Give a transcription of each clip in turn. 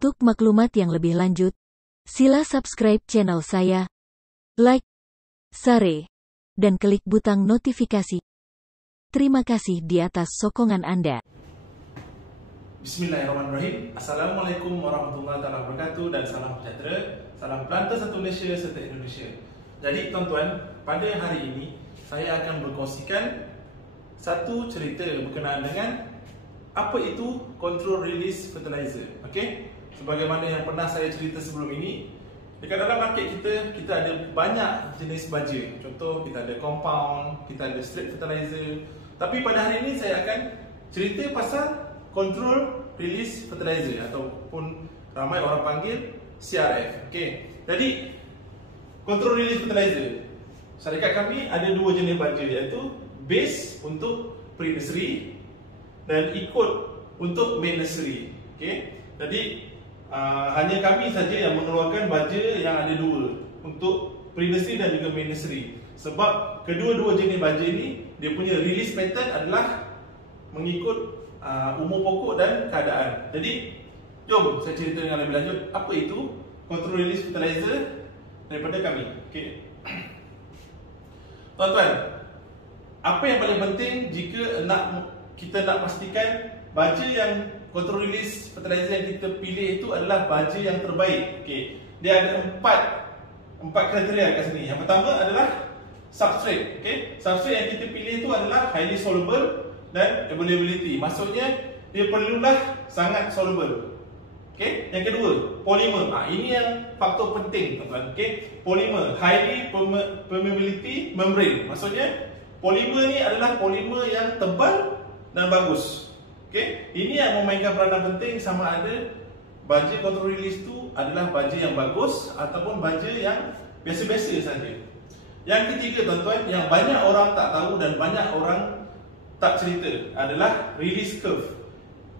Untuk maklumat yang lebih lanjut, sila subscribe channel saya, like, share, dan klik butang notifikasi. Terima kasih di atas sokongan Anda. Bismillahirrahmanirrahim. Assalamualaikum warahmatullahi wabarakatuh dan salam sejahtera. Salam pelantun satu Malaysia serta Indonesia. Jadi tuan-tuan, pada hari ini saya akan berkongsikan satu cerita berkenaan dengan apa itu control release fertilizer. Okey? Sebagaimana yang pernah saya cerita sebelum ini, dekat dalam market kita ada banyak jenis baja. Contoh, kita ada compound, kita ada straight fertilizer. Tapi pada hari ini saya akan cerita pasal control release fertilizer ataupun ramai orang panggil CRF. Okey. Jadi control release fertilizer, syarikat kami ada dua jenis baja, iaitu base untuk pre-nursery dan ikut untuk main nursery. Okey. Jadi hanya kami saja yang mengeluarkan baja yang ada dua, untuk pre-nursery dan juga main nursery. Sebab kedua-dua jenis baja ini, dia punya release pattern adalah mengikut umur pokok dan keadaan. Jadi jom saya cerita dengan lebih lanjut apa itu control release fertilizer daripada kami. Okey. Tuan-tuan, apa yang paling penting jika kita nak pastikan baja yang control release fertilizer yang kita pilih itu adalah baja yang terbaik. Okey. Dia ada empat kriteria kat sini. Yang pertama adalah substrate. Okey. Substrate yang kita pilih itu adalah highly soluble dan availability. Maksudnya dia perlulah sangat soluble. Okey. Yang kedua, polymer. Ini yang faktor penting, tuan-tuan. Okey. Polymer, highly permeability membrane. Maksudnya polymer ni adalah polymer yang tebal dan bagus. Okey. Ini yang memainkan peranan penting sama ada baja control release tu adalah baja yang bagus ataupun baja yang biasa-biasa saja. Yang ketiga, tuan-tuan, yang banyak orang tak tahu dan banyak orang tak cerita adalah release curve.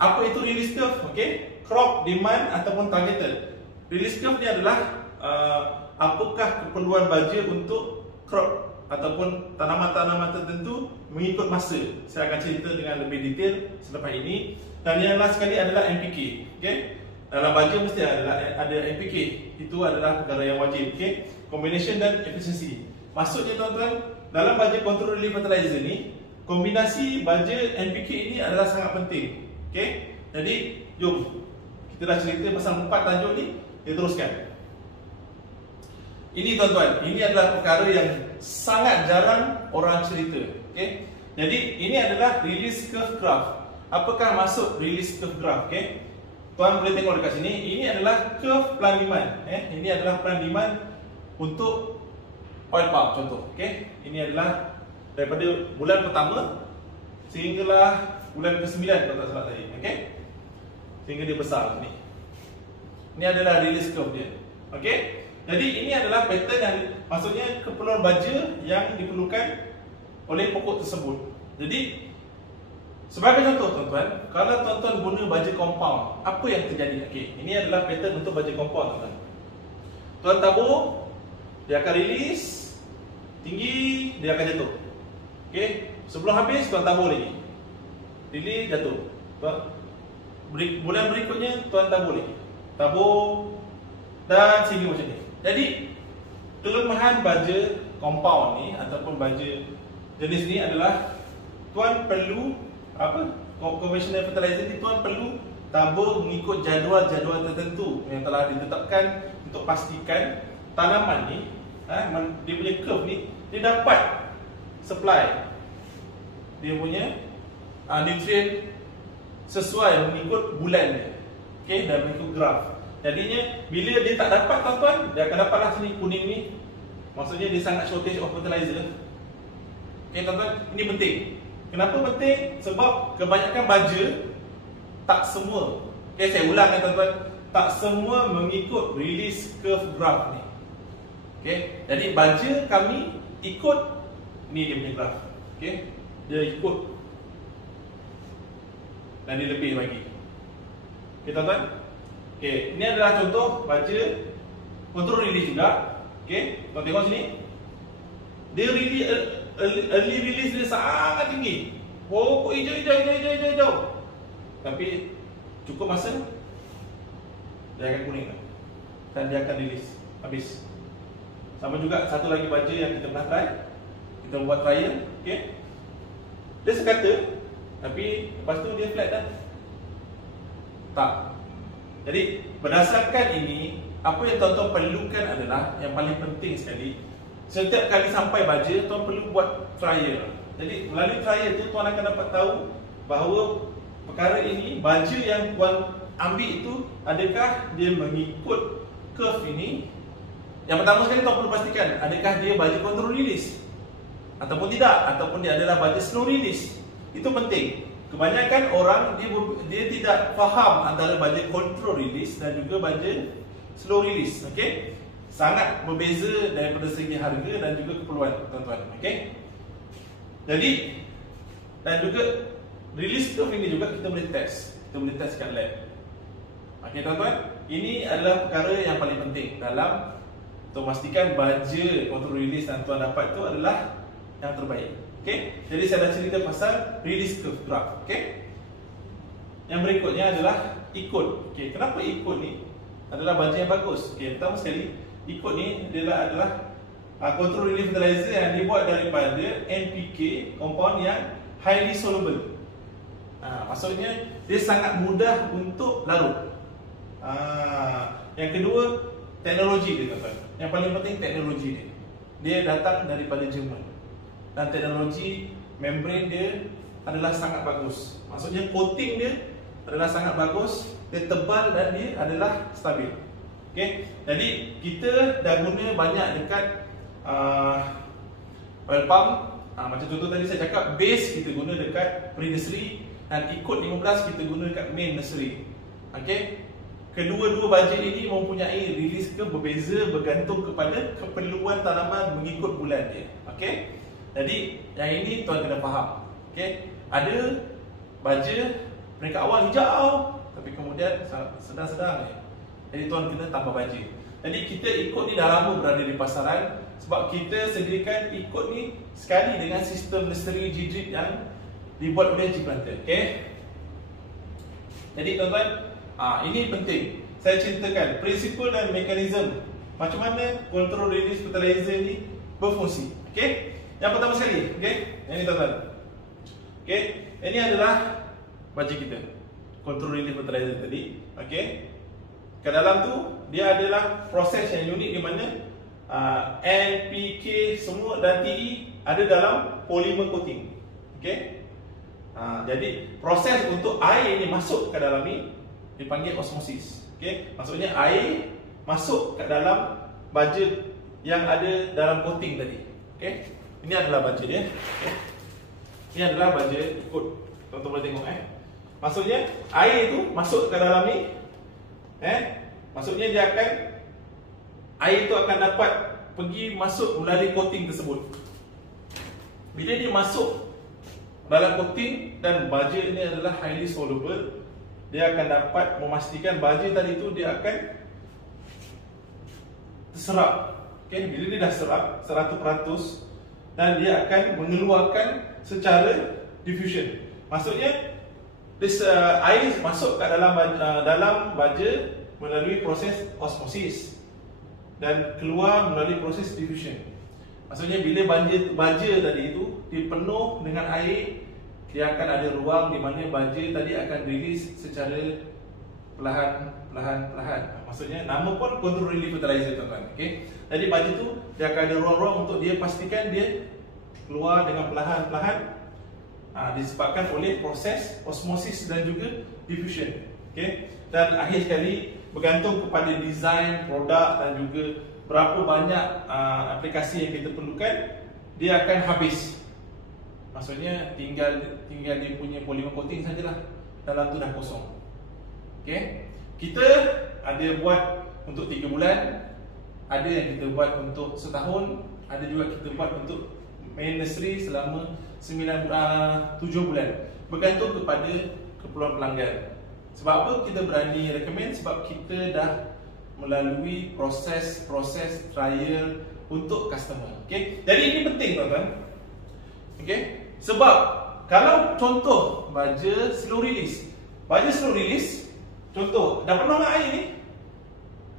Apa itu release curve? Okey. Crop, demand ataupun targeted. Release curve ni adalah apakah keperluan baja untuk crop ataupun tanaman-tanaman tertentu mengikut masa. Saya akan cerita dengan lebih detail selepas ini. Dan yang last sekali adalah NPK. Okey. Dalam baja mesti ada NPK. Itu adalah perkara yang wajib. Okey. Combination dan efficiency. Maksudnya, tuan-tuan, dalam baja control release fertilizer ni, kombinasi baja NPK ini adalah sangat penting. Okey. Jadi jom kita dah cerita pasal 4 tajuk ni, kita teruskan. Ini, tuan-tuan, ini adalah perkara yang sangat jarang orang cerita. Okey. Jadi ini adalah release curve graph. Apakah maksud release curve graph? Okey. Tuan boleh tengok dekat sini, ini adalah curve plan demand. Ini adalah plan demand untuk oil palm, contoh. Okey. Ini adalah daripada bulan pertama sehinggalah bulan ke-9 kalau tak salah tadi. Okey. Sehingga dia besar ni. Ini adalah release curve dia. Okey. Jadi ini adalah pattern yang maksudnya keperluan baja yang diperlukan oleh pokok tersebut. Jadi sebagai contoh, tuan-tuan, kalau tuan-tuan guna baja compound, apa yang terjadi? Okey, ini adalah pattern untuk baja compound, tuan-tuan. Tuan tabur, dia akan release tinggi, dia akan jatuh. Okey, sebelum habis tuan tabur lagi. Release, jatuh. Bulan berikutnya tuan tabur lagi. Tabur dan sehingga macam ni. Jadi kelemahan baja compound ni ataupun baja jenis ni adalah tuan perlu conventional fertilizer ni tuan perlu tabur mengikut jadual-jadual tertentu yang telah ditetapkan untuk pastikan tanaman ni dia punya curve ni dia dapat supply dia punya nutrien sesuai mengikut bulan dia. Okey, dan mengikut graf. Jadinya bila dia tak dapat, tuan-tuan, dia akan dapatlah sini kuning ni. Maksudnya dia sangat shortage of fertilizer. Okey, tuan-tuan, ini penting. Kenapa penting? Sebab kebanyakan baja tak semua. Okey, saya ulang ya, tuan-tuan. Tak semua mengikut release curve graph ni. Okey, jadi baja kami ikut ni dia punya graph. Okey, dia ikut dan dia lebih lagi. Okey, tuan-tuan. Okey, ini adalah contoh baja control release juga. Okey, tuan tengok sini. Dia early release dia sangat tinggi. Oh, hijau. Tapi cukup masa? Dia akan kuning dan dia akan release habis. Sama juga satu lagi baja yang kita pernah try. Kita buat trial, okey. Dia sekata, tapi lepas tu dia flat dah. Tak. Jadi berdasarkan ini, apa yang tuan-tuan perlukan adalah yang paling penting sekali. Setiap kali sampai baja, tuan perlu buat trial. Jadi melalui trial tu tuan akan dapat tahu bahawa perkara ini, baja yang tuan ambil itu, adakah dia mengikut curve ini. Yang pertama sekali tuan perlu pastikan, adakah dia baja control release ataupun tidak, ataupun dia adalah baja slow release. Itu penting. Kebanyakan orang dia tidak faham antara baja control release dan juga baja slow release. Okey, sangat berbeza daripada segi harga dan juga keperluan tuan-tuan. Okey, jadi dan juga release curve ini juga kita boleh test. Kita boleh test kat lab. Okey tuan-tuan, ini adalah perkara yang paling penting dalam untuk memastikan baja control release yang tuan dapat itu adalah yang terbaik. Okey, jadi saya dah cerita pasal release curve graph. Okey, yang berikutnya adalah ikut. Okey, kenapa ikut ni adalah baja yang bagus? Okey, pertama sekali, ikut ni adalah control release fertilizer yang dibuat daripada NPK, compound yang highly soluble. Maksudnya dia sangat mudah untuk larut. Yang kedua, teknologi dia tuan-tuan. Yang paling penting teknologi dia. Dia datang daripada Jerman. Dan teknologi membran dia adalah sangat bagus. Maksudnya coating dia adalah sangat bagus, dia tebal dan dia adalah stabil. Okey, jadi kita dah guna banyak dekat oil pump. Macam contoh tadi saya cakap, base kita guna dekat pre-nursery dan ikut 15 kita guna dekat main nursery. Okey, kedua-dua baja ini mempunyai release curve berbeza bergantung kepada keperluan tanaman mengikut bulan dia. Okey, jadi yang ini tuan kena faham. Okey, ada baja peringkat awal hijau tapi kemudian sedang-sedang je. Jadi tuan kena tambah baja. Jadi kita ikut ni dah lama berada di pasaran sebab kita sediakan ikut ni sekali dengan sistem nursery G-Drip yang dibuat oleh G-Planter. Okey, jadi tuan-tuan, ini penting. Saya ceritakan prinsipal dan mekanisme macam mana control release fertilizer ni berfungsi. Okey, yang pertama sekali, okey, yang ni tuan-tuan. Okey, ini adalah baja kita, control release fertilizer tadi. Okey, ke dalam tu dia adalah proses yang unik di mana NPK semua dan TE ada dalam polymer coating. Okey, jadi proses untuk air ini masuk ke dalam ni dipanggil osmosis. Okey, maksudnya air masuk ke dalam baja yang ada dalam coating tadi. Okey, ini adalah baja dia. Okay. Ini adalah baja ikut. Tuan-tuan boleh tengok maksudnya air itu masuk ke dalam ni. Maksudnya dia akan, air itu akan dapat pergi masuk melalui coating tersebut. Bila dia masuk dalam coating dan baja ini adalah highly soluble, dia akan dapat memastikan baja tadi itu dia akan terserap. Okay, bila dia dah serap 100%, dan dia akan mengeluarkan secara diffusion. Maksudnya air masuk ke dalam baja melalui proses osmosis dan keluar melalui proses diffusion. Maksudnya bila baja tadi itu dipenuh dengan air, dia akan ada ruang di mana baja tadi akan release secara perlahan. Maksudnya nama pun control release fertilizer tuan-tuan. Okey, jadi baja tu dia akan ada ruang-ruang untuk dia pastikan dia keluar dengan perlahan-lahan, disebabkan oleh proses osmosis dan juga diffusion. Okey, dan akhir sekali bergantung kepada design produk dan juga berapa banyak aplikasi yang kita perlukan, dia akan habis. Maksudnya tinggal dia punya polymer coating sajalah, dalam tu dah kosong. Okey, kita ada buat untuk 3 bulan, ada yang kita buat untuk setahun, ada juga kita buat untuk main nursery selama 7 bulan. Bergantung kepada keperluan pelanggan. Sebab apa kita berani recommend? Sebab kita dah melalui proses trial untuk customer. Okey, jadi ini penting tuan-tuan. Okey, sebab kalau contoh baja slow release, contoh dah penuh dengan air ni,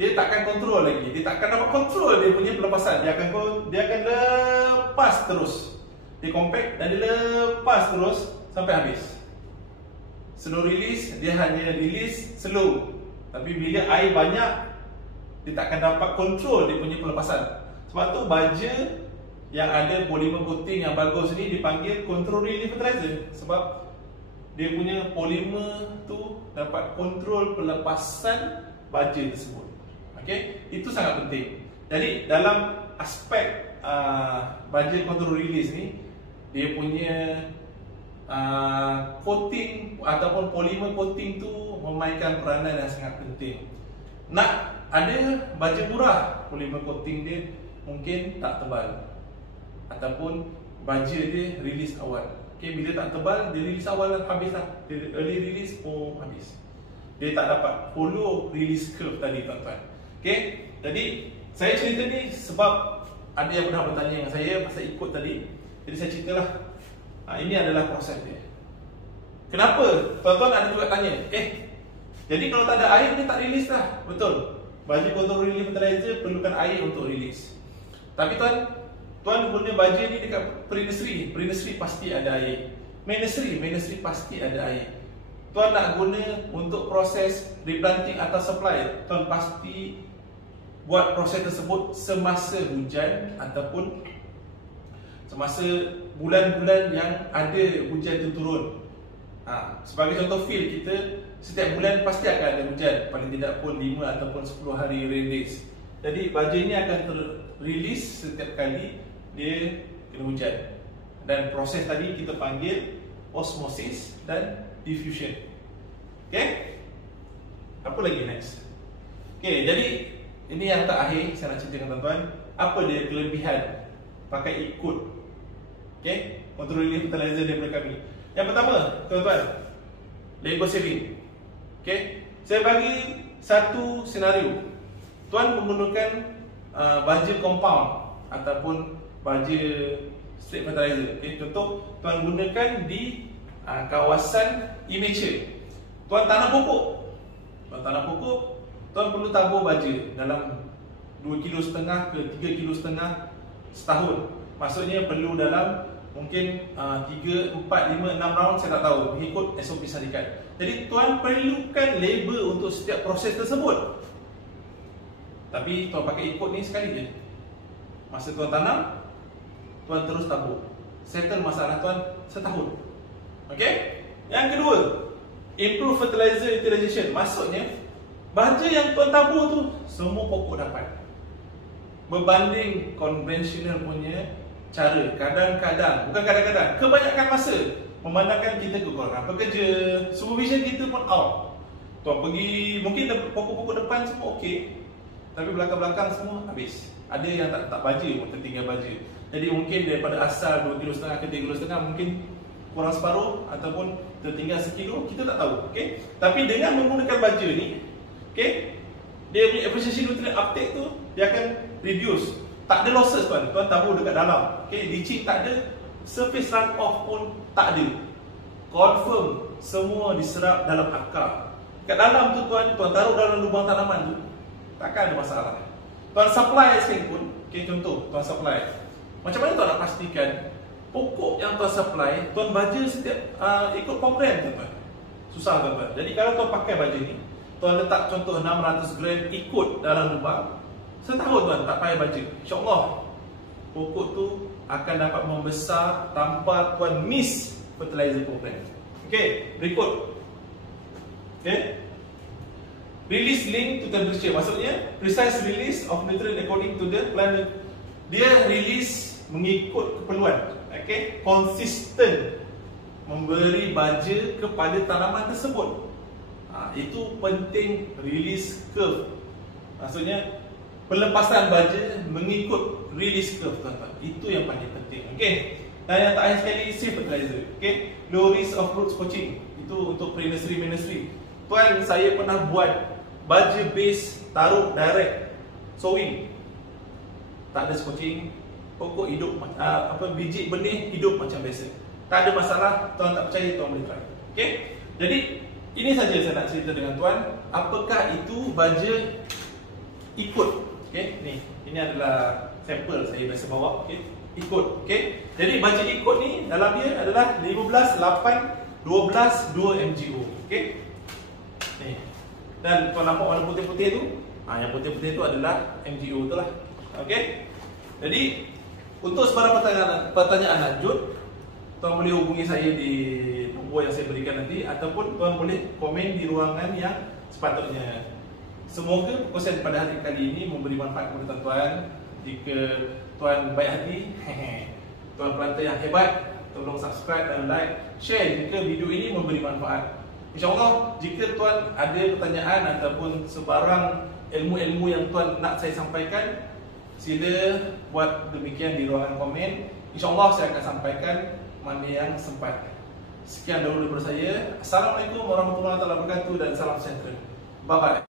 dia takkan kontrol lagi. Dia takkan dapat kontrol dia punya pelepasan. Dia akan lepas terus. Dia compact dan dia lepas terus sampai habis. Slow release, dia hanya release slow. Tapi bila air banyak, dia takkan dapat kontrol dia punya pelepasan. Sebab tu baja yang ada polymer coating yang bagus ni dipanggil control release fertilizer. Sebab dia punya polymer tu dapat kontrol pelepasan baja tersebut. Okey, itu sangat penting. Jadi dalam aspek baja control release ni, dia punya coating ataupun polymer coating tu memainkan peranan yang sangat penting. Nak ada baja murah, polymer coating dia mungkin tak tebal ataupun baja dia release awal. Okey, bila tak tebal, dia release awal habis lah. Dia early release habis. Dia tak dapat follow release curve tadi, tuan-tuan. Okey, jadi saya cerita ni sebab ada yang pernah bertanya dengan saya pasal ikut tadi. Jadi saya ceritalah. Ini adalah proses dia. Kenapa? Tuan-tuan ada juga tanya, jadi kalau tak ada air dia tak release lah. Betul. Baja control release fertilizer perlukan air untuk release. Tapi tuan guna baja ni dekat pre-nursery. Pre-nursery pasti ada air. Main-nursery pasti ada air. Tuan nak guna untuk proses replanting atau supply, tuan pasti buat proses tersebut semasa hujan ataupun semasa bulan-bulan yang ada hujan tu turun. Sebagai contoh field kita, setiap bulan pasti akan ada hujan, paling tidak pun 5 ataupun 10 hari rain days. Jadi baja ni akan release setiap kali dia kena hujan. Dan proses tadi kita panggil osmosis dan diffusion. Okay? Apa lagi next? Okay, jadi ini yang terakhir saya nak ceritakan tuan-tuan. Apa dia kelebihan pakai ikut control release fertilizer daripada kami. Yang pertama, tuan-tuan, labor saving. Saya bagi satu senario. Tuan menggunakan baja compound ataupun baja straight fertilizer. Contoh, tuan gunakan di kawasan immature. Tuan tanam pokok. Tuan perlu tabur baja dalam 2,5 kg ke 3,5 kg setahun. Maksudnya perlu dalam mungkin 3, 4, 5, 6 round, saya tak tahu, mengikut SOP syarikat. Jadi tuan perlukan labor untuk setiap proses tersebut. Tapi tuan pakai ikut ni sekali je. Masa tuan tanam, tuan terus tabur. Settle masalah tuan setahun. Okey? Yang kedua, improve fertilizer utilization. Maksudnya baja yang tuan tabur tu semua pokok dapat. Berbanding konvensional punya cara, kadang-kadang, bukan kadang-kadang, kebanyakan masa memandangkan kita kekurangan pekerja, supervision kita pun out. Tuan pergi, mungkin pokok-pokok depan semua okey, tapi belakang-belakang semua habis. Ada yang tak baja pun, tertinggal baja. Jadi mungkin daripada asal 2,5 kg ke 3,5 kg mungkin kurang separuh ataupun tertinggal sekilo, kita tak tahu. Okey. Tapi dengan menggunakan baja ni, dia punya efficiency nutrient uptake tu dia akan reduce. Tak ada losses tuan tabur dekat dalam. Licin tak ada, surface run off pun tak ada. Confirm semua diserap dalam akar. Kat dalam tu tuan taruh dalam lubang tanaman tu, takkan ada masalah. Tuan supply sekalipun, contoh tuan supply. Macam mana tuan nak pastikan pokok yang tuan supply, tuan baja setiap ikut program tuan. Susah tuan. Jadi kalau tuan pakai baja ni, tuan letak contoh 600 gram ikut dalam lubang, setahun tuan tak payah baja. InsyaAllah pokok tu akan dapat membesar tanpa tuan miss fertilizer program. Berikut. Release link to temperature. Maksudnya precise release of nutrient according to the plant. Dia release mengikut keperluan. Konsisten memberi baja kepada tanaman tersebut. Itu penting release curve. Maksudnya pelepasan baja mengikut release curve tuan-tuan. Itu yang paling penting. Dan yang terakhir sekali, safe fertilizer. Low risk of root scorching. Itu untuk pre-nursery, main-nursery. Tuan, saya pernah buat baja base taruh direct sowing. Tak ada scorching. Pokok hidup, biji benih hidup macam biasa. Tak ada masalah. Tuan tak percaya, tuan boleh try. Jadi ini saja saya nak cerita dengan tuan. Apakah itu baja ikut. Okey, ni ini adalah sampel saya biasa bawa. Okey, ikut. Okey, jadi baja ikut ni dalam dia adalah 15, 8, 12, 2 MGO. Okey, ni. Dan tuan nampak warna putih-putih tu? Yang putih-putih tu adalah MGO tu lah. Okey, jadi untuk sebarang pertanyaan lanjut, tuan boleh hubungi saya di nombor yang saya berikan nanti, ataupun tuan boleh komen di ruangan yang sepatutnya. Semoga perkongsian pada hari kali ini memberi manfaat kepada tuan-tuan. Jika tuan baik hati, tuan pelantar yang hebat, tolong subscribe dan like, share jika video ini memberi manfaat. InsyaAllah, jika tuan ada pertanyaan ataupun sebarang ilmu-ilmu yang tuan nak saya sampaikan, sila buat demikian di ruangan komen. InsyaAllah saya akan sampaikan mana yang sempat. Sekian dahulu daripada saya. Assalamualaikum warahmatullahi wabarakatuh dan salam sejahtera. Bye bye.